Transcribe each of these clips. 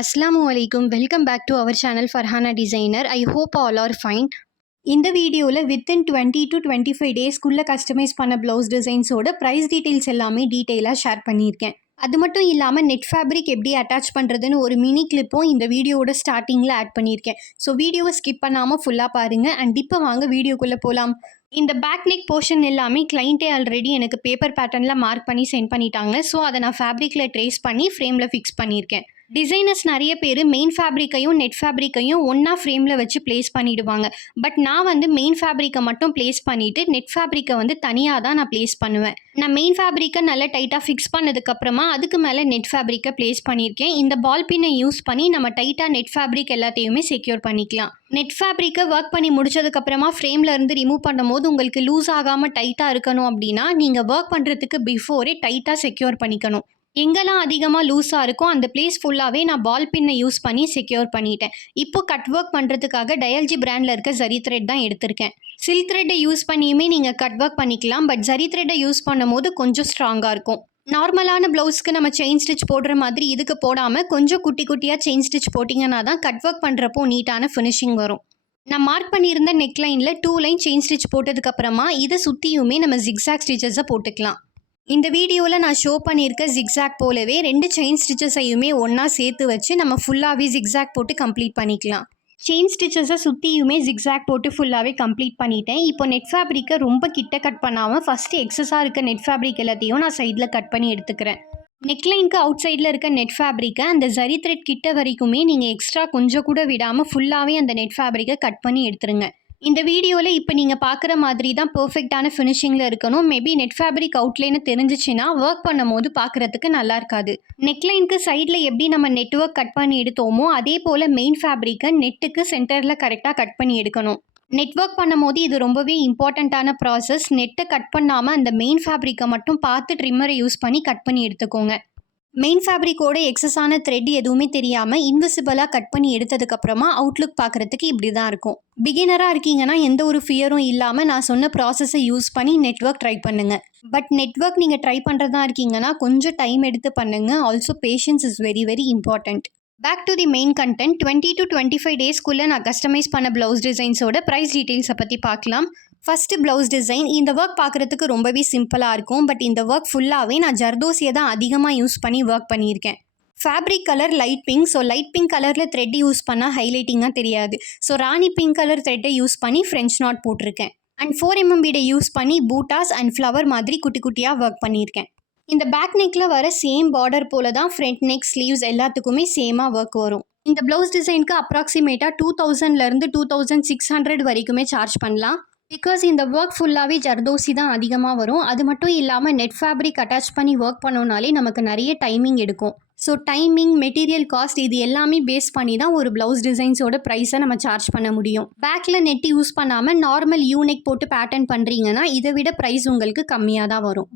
Assalamualaikum. Welcome back to our channel Farhana Designer. I hope all are fine. இந்த வீடியோவில் within 20 to 25 daysக்குள்ளே customise பண்ண blouse டிசைன்ஸோட price details எல்லாமே டீட்டெயிலாக share பண்ணியிருக்கேன். அது மட்டும் இல்லாமல் நெட் ஃபேப்ரிக் எப்படி அட்டாச் பண்ணுறதுன்னு ஒரு மினி கிளிப்பும் இந்த வீடியோவோட ஸ்டார்டிங்கில் ஆட் பண்ணியிருக்கேன். ஸோ வீடியோவை ஸ்கிப் பண்ணாமல் ஃபுல்லாக பாருங்கள். அண்ட் இப்போ வாங்க வீடியோக்குள்ளே போகலாம். இந்த பேக் நெக் போர்ஷன் எல்லாமே கிளைண்ட்டே ஆல்ரெடி எனக்கு பேப்பர் பேட்டர்னில் மார்க் பண்ணி சென்ட் பண்ணிட்டாங்க. ஸோ அதை நான் ஃபேப்ரிக்கில் ட்ரேஸ் பண்ணி ஃப்ரேமில் ஃபிக்ஸ் பண்ணியிருக்கேன். டிசைனர்ஸ் நிறைய பேர் மெயின் ஃபேப்ரிக்கையும் நெட் ஃபேப்ரிக்கையும் ஒன்றா ஃப்ரேமில் வச்சு ப்ளேஸ் பண்ணிவிடுவாங்க. பட் நான் வந்து மெயின் ஃபேப்ரிக்கை மட்டும் ப்ளேஸ் பண்ணிவிட்டு நெட் ஃபேப்ரிக்கை வந்து தனியாக தான் நான் ப்ளேஸ் பண்ணுவேன். நான் மெயின் ஃபேப்ரிக்கை நல்லா டைட்டாக ஃபிக்ஸ் பண்ணதுக்கப்புறமா அதுக்கு மேலே நெட் ஃபேப்ரிக்கை ப்ளேஸ் பண்ணியிருக்கேன். இந்த பால் பின்னை யூஸ் பண்ணி நம்ம டைட்டாக நெட் ஃபேப்ரிக் எல்லாத்தையுமே செக்யூர் பண்ணிக்கலாம். நெட் ஃபேப்ரிக்கை ஒர்க் பண்ணி முடிச்சதுக்கப்புறமா ஃப்ரேமில் இருந்து ரிமூவ் பண்ணும்போது உங்களுக்கு லூஸ் ஆகாமல் டைட்டாக இருக்கணும் அப்படின்னா நீங்கள் ஒர்க் பண்ணுறதுக்கு பிஃபோரே டைட்டாக செக்யூர் பண்ணிக்கணும். எங்கெல்லாம் அதிகமாக லூஸாக இருக்கோ அந்த பிளேஸ் ஃபுல்லாகவே நான் பால் பின்னை யூஸ் பண்ணி செக்யூர் பண்ணிட்டேன். இப்போ கட் ஒர்க் பண்ணுறதுக்காக டயல்ஜி பிராண்டில் இருக்க ஜரி த்ரெட் தான் எடுத்திருக்கேன். சில்க் த்ரெட்டை யூஸ் பண்ணியுமே நீங்கள் கட் ஒர்க் பண்ணிக்கலாம். பட் ஜரி த்ரெட்டை யூஸ் பண்ணும்போது கொஞ்சம் ஸ்ட்ராங்காக இருக்கும். நார்மலான ப்ளவுஸ்க்கு நம்ம செயின் ஸ்டிச் போடுற மாதிரி இதுக்கு போடாமல் கொஞ்சம் குட்டி குட்டியாக செயின் ஸ்டிச் போட்டிங்கன்னா தான் கட் ஒர்க் பண்ணுறப்போ நீட்டான ஃபினிஷிங் வரும். நான் மார்க் பண்ணியிருந்த நெக் லைனில் 2 லைன் செயின் ஸ்டிச் போட்டதுக்கப்புறமா இதை சுற்றியுமே நம்ம ஜிக்ஸாக் ஸ்டிச்சஸை போட்டுக்கலாம். இந்த வீடியோவில் நான் ஷோ பண்ணியிருக்க ஜிக்ஸாக் போலவே 2 செயின் ஸ்டிச்சஸையுமே ஒன்றா சேர்த்து வச்சு நம்ம ஃபுல்லாகவே ஜிக்ஸாக் போட்டு கம்ப்ளீட் பண்ணிக்கலாம். செயின் ஸ்டிச்சஸை சுற்றியுமே ஜிக்ஸாக் போட்டு ஃபுல்லாகவே கம்ப்ளீட் பண்ணிட்டேன். இப்போ நெட் ஃபேப்ரிக்கை ரொம்ப கிட்ட கட் பண்ணாமல் ஃபஸ்ட்டு எக்ஸஸாக இருக்க நெட் ஃபேப்ரிக் எல்லாத்தையும் நான் சைடில் கட் பண்ணி எடுத்துக்கிறேன். நெக்லைனுக்கு அவுட் சைடில் இருக்க நெட் ஃபேப்ரிக்கை அந்த ஜரி த்ரெட் கிட்ட வரைக்குமே நீங்கள் எக்ஸ்ட்ரா கொஞ்சம் கூட விடாமல் ஃபுல்லாகவே அந்த நெட் ஃபேப்ரிக்கை கட் பண்ணி எடுத்துருங்க. இந்த வீடியோவில் இப்போ நீங்கள் பார்க்குற மாதிரி தான் பர்ஃபெக்டான ஃபினிஷிங்கில் இருக்கணும். மேபி நெட் ஃபேப்ரிக் அவுட்லைன்னு தெரிஞ்சிச்சுன்னா ஒர்க் பண்ணும் போது பார்க்குறதுக்கு நல்லா இருக்காது. நெக்லைனுக்கு சைடில் எப்படி நம்ம நெட் ஒர்க் கட் பண்ணி எடுத்தோமோ அதே போல் மெயின் ஃபேப்ரிக்கை நெட்டுக்கு சென்டரில் கரெக்டாக கட் பண்ணி எடுக்கணும். நெட் ஒர்க் பண்ணும் போது இது ரொம்பவே இம்பார்ட்டண்ட்டான ப்ராசஸ். நெட்டை கட் பண்ணாமல் அந்த மெயின் ஃபேப்ரிக்கை மட்டும் பார்த்து ட்ரிம்மரை யூஸ் பண்ணி கட் பண்ணி எடுத்துக்கோங்க. மெயின் ஃபேப்ரிக்கோட எக்ஸஸான த்ரெட் எதுவுமே தெரியாமல் இன்விசிபிளாக கட் பண்ணி எடுத்ததுக்கப்புறமா அவுட்லுக் பார்க்குறதுக்கு இப்படி தான் இருக்கும். பிகினராக இருக்கீங்கன்னா எந்த ஒரு ஃபியரும் இல்லாமல் நான் சொன்ன ப்ராசஸை யூஸ் பண்ணி நெட்வொர்க் ட்ரை பண்ணுங்கள். பட் நெட்வொர்க் நீங்கள் ட்ரை பண்ணுறதா இருக்கீங்கன்னா கொஞ்சம் டைம் எடுத்து பண்ணுங்கள். Also patience is very very important. Back to the main content. 20 to 25 டேஸ்க்குள்ளே நான் கஸ்டமைஸ் பண்ண ப்ளவுஸ் டிசைன்ஸோட ப்ரைஸ் டீட்டெயில்ஸை பற்றி பார்க்கலாம். First blouse design. இந்த ஒர்க் பார்க்குறதுக்கு ரொம்பவே சிம்பிளாக இருக்கும். பட் இந்த ஒர்க் ஃபுல்லாகவே நான் ஜர்தோசியை தான் அதிகமாக யூஸ் பண்ணி ஒர்க் பண்ணியிருக்கேன். Fabric colour light pink. So light pink கலரில் த்ரெட் யூஸ் பண்ணால் ஹைலைட்டிங்காக தெரியாது. ஸோ ராணி பிங்க் கலர் த்ரெட்டை யூஸ் பண்ணி ஃப்ரெஞ்ச் நாட் போட்டிருக்கேன். அண்ட் 4mm பீடை யூஸ் பண்ணி பூட்டாஸ் அண்ட் ஃப்ளவர் மாதிரி குட்டி குட்டியாக ஒர்க் பண்ணியிருக்கேன். இந்த பேக் நெக்கில் வர சேம் பார்டர் போல தான் ஃப்ரண்ட் நெக் ஸ்லீவ்ஸ் எல்லாத்துக்குமே சேமாக ஒர்க் வரும். இந்த ப்ளவுஸ் டிசைனுக்கு அப்ராக்சிமேட்டாக 2000லேருந்து 2600 வரைக்குமே சார்ஜ் பண்ணலாம். பிகாஸ் இந்த ஒர்க் ஃபுல்லாகவே ஜர்தோசி தான் அதிகமாக வரும். அது மட்டும் இல்லாமல் நெட் ஃபேப்ரிக் அட்டாச் பண்ணி ஒர்க் பண்ணோனாலே நமக்கு நிறைய டைமிங் எடுக்கும். ஸோ டைமிங், மெட்டீரியல் காஸ்ட் இது எல்லாமே பேஸ் பண்ணி தான் ஒரு ப்ளவுஸ் டிசைன்ஸோட ப்ரைஸை நம்ம சார்ஜ் பண்ண முடியும். பேக்கில் நெட் யூஸ் பண்ணாமல் நார்மல் யூனெக் போட்டு பேட்டர்ன் பண்ணுறீங்கன்னா இதை விட ப்ரைஸ் உங்களுக்கு கம்மியாக தான் வரும்.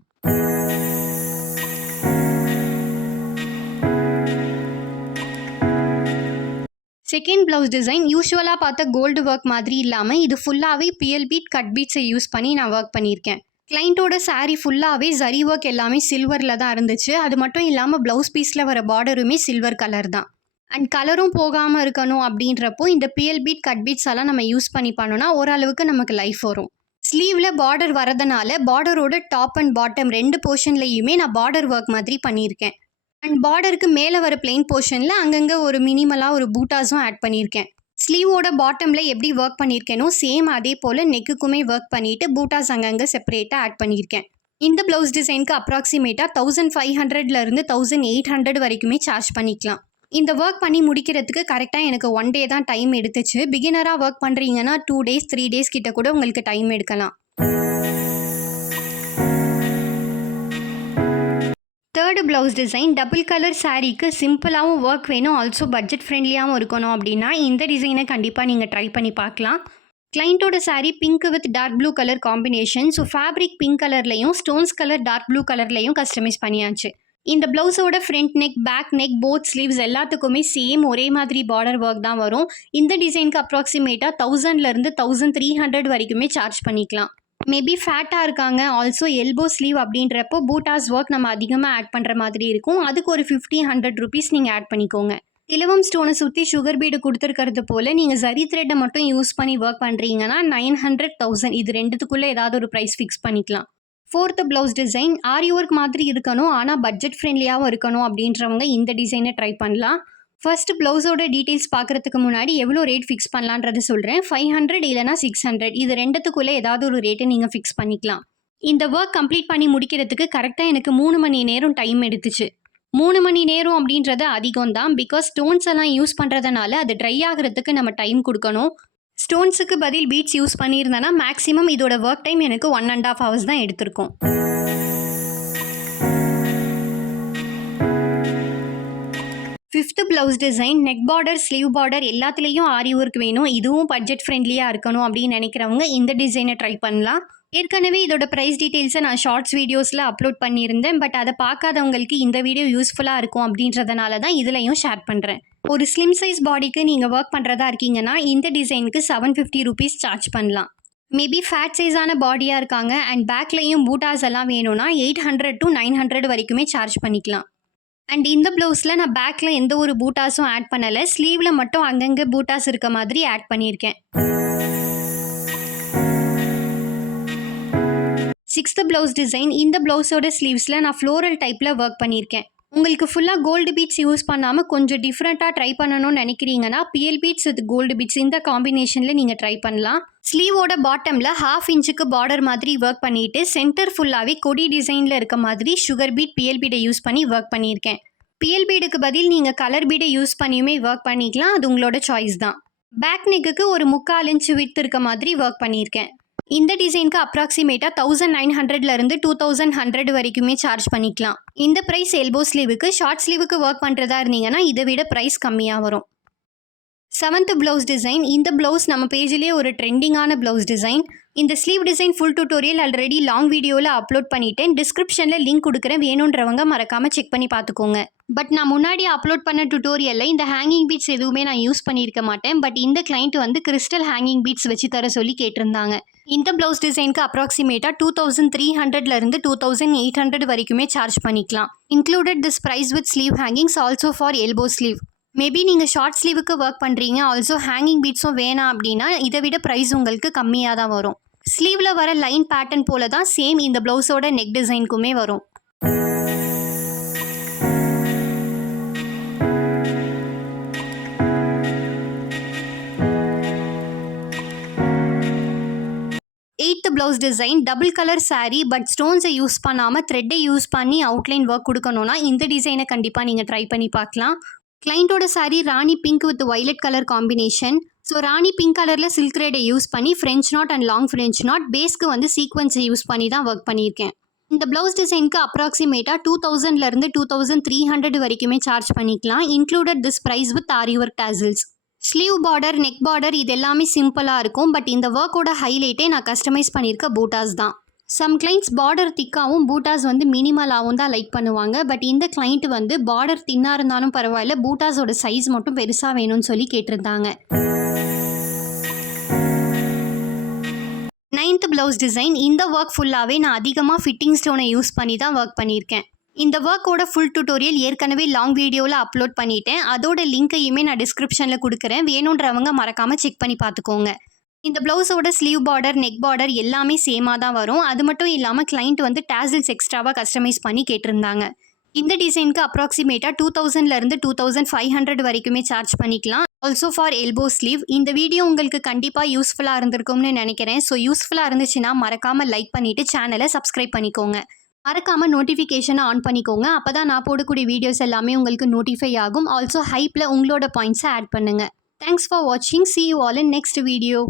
செகண்ட் ப்ளவுஸ் டிசைன் யூஸ்வலாக பார்த்த கோல்டு ஒர்க் மாதிரி இல்லாமல் இது ஃபுல்லாகவே பிஎல் பீட் கட் பீட்ஸை யூஸ் பண்ணி நான் ஒர்க் பண்ணியிருக்கேன். கிளைண்ட்டோட சாரீ ஃபுல்லாகவே ஜரி ஒர்க் எல்லாமே சில்வரில் தான் இருந்துச்சு. அது மட்டும் இல்லாமல் ப்ளவுஸ் பீஸில் வர பார்டருமே சில்வர் கலர் தான். அண்ட் கலரும் போகாமல் இருக்கணும் அப்படின்றப்போ இந்த பிஎல் பீட் கட் பீட்ஸ் எல்லாம் நம்ம யூஸ் பண்ணி பண்ணோன்னா ஓரளவுக்கு நமக்கு லைஃப் வரும். ஸ்லீவில் பார்டர் வரதுனால பார்டரோட டாப் அண்ட் பாட்டம் 2 போர்ஷன்லையுமே நான் பார்டர் ஒர்க் மாதிரி பண்ணியிருக்கேன். அண்ட் பார்டருக்கு மேலே வர பிளெயின் போர்ஷனில் அங்கங்கே ஒரு மினிமலாக ஒரு பூட்டாஸும் ஆட் பண்ணியிருக்கேன். ஸ்லீவோட பாட்டமில் எப்படி ஒர்க் பண்ணியிருக்கேனோ சேம் அதே போல் நெக்குக்குமே ஒர்க் பண்ணிவிட்டு பூட்டாஸ் அங்கங்கே செப்பரேட்டாக ஆட் பண்ணியிருக்கேன். இந்த ப்ளவுஸ் டிசைனுக்கு அப்ராக்சிமேட்டாக 1500லேருந்து 1800 வரைக்குமே சார்ஜ் பண்ணிக்கலாம். இந்த ஒர்க் பண்ணி முடிக்கிறதுக்கு கரெக்டாக எனக்கு 1 day தான் டைம் எடுத்துச்சு. பிகினராக ஒர்க் பண்ணுறீங்கன்னா 2 days 3 days கிட்ட கூட உங்களுக்கு டைம் எடுக்கலாம். Third blouse design. Double colour சாரீக்கு சிம்பிளாகவும் ஒர்க் வேணும், ஆல்சோ பட்ஜெட் ஃப்ரெண்ட்லியாகவும் இருக்கணும் அப்படின்னா இந்த டிசைனை கண்டிப்பாக நீங்கள் ட்ரை பண்ணி பார்க்கலாம். கிளைண்ட்டோட sari pink with dark blue colour combination. So fabric pink கலர்லையும் ஸ்டோன்ஸ் கலர் டார்க் ப்ளூ கலர்லையும் கஸ்டமைஸ் பண்ணியாச்சு. இந்த ப்ளவுஸோட front neck, back neck, both sleeves எல்லாத்துக்குமே சேம் ஒரே மாதிரி பார்டர் ஒர்க் தான் வரும். இந்த டிசைனுக்கு அப்ராக்சிமேட்டாக 1000லேருந்து 1300 வரைக்குமே சார்ஜ் பண்ணிக்கலாம். மேபி ஃபேட்டாக இருக்காங்க, ஆல்சோ எல்போ ஸ்லீவ் அப்படின்றப்போ பூட்டாஸ் ஒர்க் நம்ம அதிகமாக ஆட் பண்ணுற மாதிரி இருக்கும். அதுக்கு ஒரு 50-100 rupees நீங்கள் ஆட் பண்ணிக்கோங்க. திலவம் ஸ்டோனை சுற்றி சுகர் பீடு கொடுத்துருக்கிறது போல் நீங்கள் ஜரி த்ரெட்டை மட்டும் யூஸ் பண்ணி ஒர்க் பண்ணுறீங்கன்னா 900,000 இது ரெண்டுத்துக்குள்ளே ஏதாவது ஒரு ப்ரைஸ் ஃபிக்ஸ் பண்ணிக்கலாம். 4th ப்ளவுஸ் டிசைன் ஆரிஒர்க் மாதிரி இருக்கணும், ஆனால் பட்ஜெட் ஃப்ரெண்ட்லியாகவும் இருக்கணும் அப்படின்றவங்க இந்த டிசைனை ட்ரை பண்ணலாம். ஃபர்ஸ்ட் ப்ளவுஸோட டீட்டெயில்ஸ் பார்க்குறதுக்கு முன்னாடி எவ்வளோ ரேட் ஃபிக்ஸ் பண்ணலான்றது சொல்கிறேன். 500 இல்லைனா 600 இது ரெண்டுத்துக்குள்ளே ஏதாவது ஒரு ரேட்டை நீங்கள் ஃபிக்ஸ் பண்ணிக்கலாம். இந்த ஒர்க் கம்ப்ளீட் பண்ணி முடிக்கிறதுக்கு கரெக்டாக எனக்கு 3 மணி நேரம் டைம் எடுத்துச்சு. 3 மணி நேரம் அப்படின்றது அதிகம் தான். பிகாஸ் ஸ்டோன்ஸ் எல்லாம் யூஸ் பண்ணுறதுனால அது ட்ரை ஆகிறதுக்கு நம்ம டைம் கொடுக்கணும். ஸ்டோன்ஸுக்கு பதில் பீட்ஸ் யூஸ் பண்ணியிருந்தேன்னா மேக்ஸிமம் இதோட ஒர்க் டைம் எனக்கு 1.5 hours தான் எடுத்திருக்கும். 5th blouse design neck border sleeve border எல்லாத்துலேயும் ஆரி ஒர்க் வேணும், இதுவும் பட்ஜெட் ஃப்ரெண்ட்லியாக இருக்கணும் அப்படின்னு நினைக்கிறவங்க இந்த டிசைனை ட்ரை பண்ணலாம். ஏற்கனவே இதோட ப்ரைஸ் டீட்டெயில்ஸை நான் ஷார்ட்ஸ் வீடியோஸில் அப்லோட் பண்ணியிருந்தேன். பட் அதை பார்க்காதவங்களுக்கு இந்த வீடியோ யூஸ்ஃபுல்லாக இருக்கும் அப்படின்றதுனால தான் இதுலையும் ஷேர் பண்ணுறேன். ஒரு ஸ்லிம் சைஸ் பாடிக்கு நீங்கள் ஒர்க் பண்ணுறதா இருக்கீங்கன்னா இந்த டிசைனுக்கு 750 rupees சார்ஜ் பண்ணலாம். மேபி ஃபேட் சைஸான பாடியாக இருக்காங்க அண்ட் பேக்லேயும் பூட்டாஸ் எல்லாம் வேணும்னா 800 to 900 வரைக்குமே சார்ஜ் பண்ணிக்கலாம். அண்ட் இந்த ப்ளவுஸில் நான் பேக்கில் எந்த ஒரு பூட்டாஸும் ஆட் பண்ணலை, ஸ்லீவில் மட்டும் அங்கங்கே பூட்டாஸ் இருக்க மாதிரி ஆட் பண்ணியிருக்கேன். 6th ப்ளவுஸ் டிசைன் இந்த ப்ளவுஸோட ஸ்லீவ்ஸில் நான் ஃப்ளோரல் டைப்பில் ஒர்க் பண்ணியிருக்கேன். உங்களுக்கு ஃபுல்லாக கோல்டு பீட்ஸ் யூஸ் பண்ணாமல் கொஞ்சம் டிஃப்ரெண்ட்டாக ட்ரை பண்ணணும்னு நினைக்கிறீங்கன்னா BL beads with gold beads இந்த காம்பினேஷனில் நீங்கள் ட்ரை பண்ணலாம். ஸ்லீவோட பாட்டமில் 1/2 inch பார்டர் மாதிரி ஒர்க் பண்ணிவிட்டு சென்டர் ஃபுல்லாகவே கொடி டிசைனில் இருக்க மாதிரி சுகர் பீட் பிஎல் பீடை யூஸ் பண்ணி ஒர்க் பண்ணியிருக்கேன். பிஎல் பீடுக்கு பதில் நீங்கள் கலர் பீடை யூஸ் பண்ணியுமே ஒர்க் பண்ணிக்கலாம், அது உங்களோட சாய்ஸ் தான். பேக் நெக்குக்கு ஒரு 3/4 inch விட்த் இருக்க மாதிரி ஒர்க் பண்ணியிருக்கேன். இந்த டிசைனுக்கு அப்ராக்சிமேட்டாக 1900 2100 வரைக்குமே சார்ஜ் பண்ணிக்கலாம். இந்த ப்ரைஸ் எல்போ ஸ்லீவுக்கு. ஷார்ட் ஸ்லீவுக்கு ஒர்க் பண்ணுறதா இருந்தீங்கன்னா இதை விட ப்ரைஸ் கம்மியாக வரும். 7th ப்ளவுஸ் டிசைன் இந்த ப்ளவுஸ் நம்ம பேஜிலே ஒரு ட்ரெண்டிங்கான ப்ளவுஸ் டிசைன். இந்த sleeve design full tutorial already long வீடியோவில் அப்லோட் பண்ணிட்டேன். டிஸ்கிரிப்ஷனில் லிங்க் கொடுக்குறேன், வேணுன்றவங்க மறக்காமல் செக் பண்ணி பார்த்துக்கோங்க. பட் நான் முன்னாடி அப்லோட் பண்ண டியூட்டோரியலில் இந்த ஹேங்கிங் பீட்ஸ் எதுவுமே நான் யூஸ் பண்ணியிருக்க மாட்டேன். பட் இந்த கிளைண்ட் வந்து கிறிஸ்டல் ஹேங்கிங் பீட்ஸ் வச்சு தர சொல்லி கேட்டிருந்தாங்க. இந்த ப்ளவுஸ் டிசைனுக்கு அப்ராக்சிமேட்டாக 2300 2800 வரைக்குமே சார்ஜ் பண்ணிக்கலாம். Included this price with sleeve hangings also for elbow sleeve. Maybe நீங்கள் ஷார்ட் ஸ்லீவுக்கு ஒர்க் பண்ணுறீங்க, ஆல்சோ ஹேங்கிங் பீட்ஸும் வேணாம் அப்படின்னா இதை விட ப்ரைஸ் உங்களுக்கு கம்மியாக தான் வரும். ஸ்லீவில் வர லைன் பேட்டர்ன் போல தான் சேம் இந்த ப்ளவுஸோட நெக் டிசைனுக்குமே வரும். Blouse design double colour sari but ஸ்டோன்ஸை யூஸ் பண்ணாமல் த்ரெட்டை யூஸ் பண்ணி அவுட்லைன் ஒர்க் கொடுக்கணும்னா இந்த டிசைனை கண்டிப்பாக நீங்கள் ட்ரை பண்ணி பார்க்கலாம். கிளைண்ட்டோட sari rani pink with violet colour combination. So rani pink கலரில் சில்க் த்ரெட்டை யூஸ் பண்ணி French knot and long French knot, பேஸ்க்கு வந்து சீக்வன்ஸை யூஸ் பண்ணி தான் ஒர்க் பண்ணியிருக்கேன். இந்த ப்ளவுஸ் டிசைனுக்கு அப்ராக்சிமேட்டாக 2000 2300 வரைக்குமே சார்ஜ் பண்ணிக்கலாம். Included this price with aari work tassels. Sleeve border neck border இது எல்லாமே சிம்பிளாக இருக்கும். பட் இந்த ஒர்க்கோட ஹைலைட்டே நான் கஸ்டமைஸ் பண்ணியிருக்க பூட்டாஸ் தான். சம் கிளைண்ட்ஸ் பார்டர் திக்காகவும் பூட்டாஸ் வந்து மினிமலாகவும் தான் லைக் பண்ணுவாங்க. பட் இந்த கிளைண்ட் வந்து பார்டர் தின்னாக இருந்தாலும் பரவாயில்ல, பூட்டாஸோட சைஸ் மட்டும் பெருசாக வேணும்னு சொல்லி கேட்டிருந்தாங்க. 9th ப்ளவுஸ் டிசைன் இந்த ஒர்க் ஃபுல்லாகவே நான் அதிகமாக ஃபிட்டிங் ஸ்டோனை யூஸ் பண்ணி தான் ஒர்க் பண்ணியிருக்கேன். இந்த ஒர்க்கோட ஃபுல் டியூட்டோரியல் ஏற்கனவே லாங் வீடியோவில் அப்லோட் பண்ணிட்டேன். அதோட லிங்க்கையுமே நான் டிஸ்கிரிப்ஷனில் கொடுக்குறேன், வேணுன்றவங்க மறக்காமல் செக் பண்ணி பார்த்துக்கோங்க. இந்த ப்ளவுஸோட ஸ்லீவ் பார்டர் நெக் பார்டர் எல்லாமே சேமாக தான் வரும். அது மட்டும் இல்லாமல் கிளைண்ட் வந்து டாசல்ஸ் எக்ஸ்ட்ராவாக கஸ்டமைஸ் பண்ணி கேட்டிருந்தாங்க. இந்த டிசைனுக்கு அப்ராக்சிமேட்டாக 2000 2500 வரைக்குமே சார்ஜ் பண்ணிக்கலாம். Also for elbow sleeve. இந்த வீடியோ உங்களுக்கு கண்டிப்பாக யூஸ்ஃபுல்லாக இருந்திருக்கும்னு நினைக்கிறேன். ஸோ யூஸ்ஃபுல்லாக இருந்துச்சுன்னா மறக்காமல் லைக் பண்ணிவிட்டு சேனலை சப்ஸ்கிரைப் பண்ணிக்கோங்க. மறக்காமல் நோட்டிஃபிகேஷனை ஆன் பண்ணிக்கோங்க, அப்போ தான் நான் போடக்கூடிய வீடியோஸ் எல்லாமே உங்களுக்கு நோட்டிஃபை ஆகும். ஆல்சோ ஹைப்பில் உங்களோட பாயிண்ட்ஸை ஆட் பண்ணுங்கள். தேங்க்ஸ் ஃபார் வாட்சிங். See you all in next video.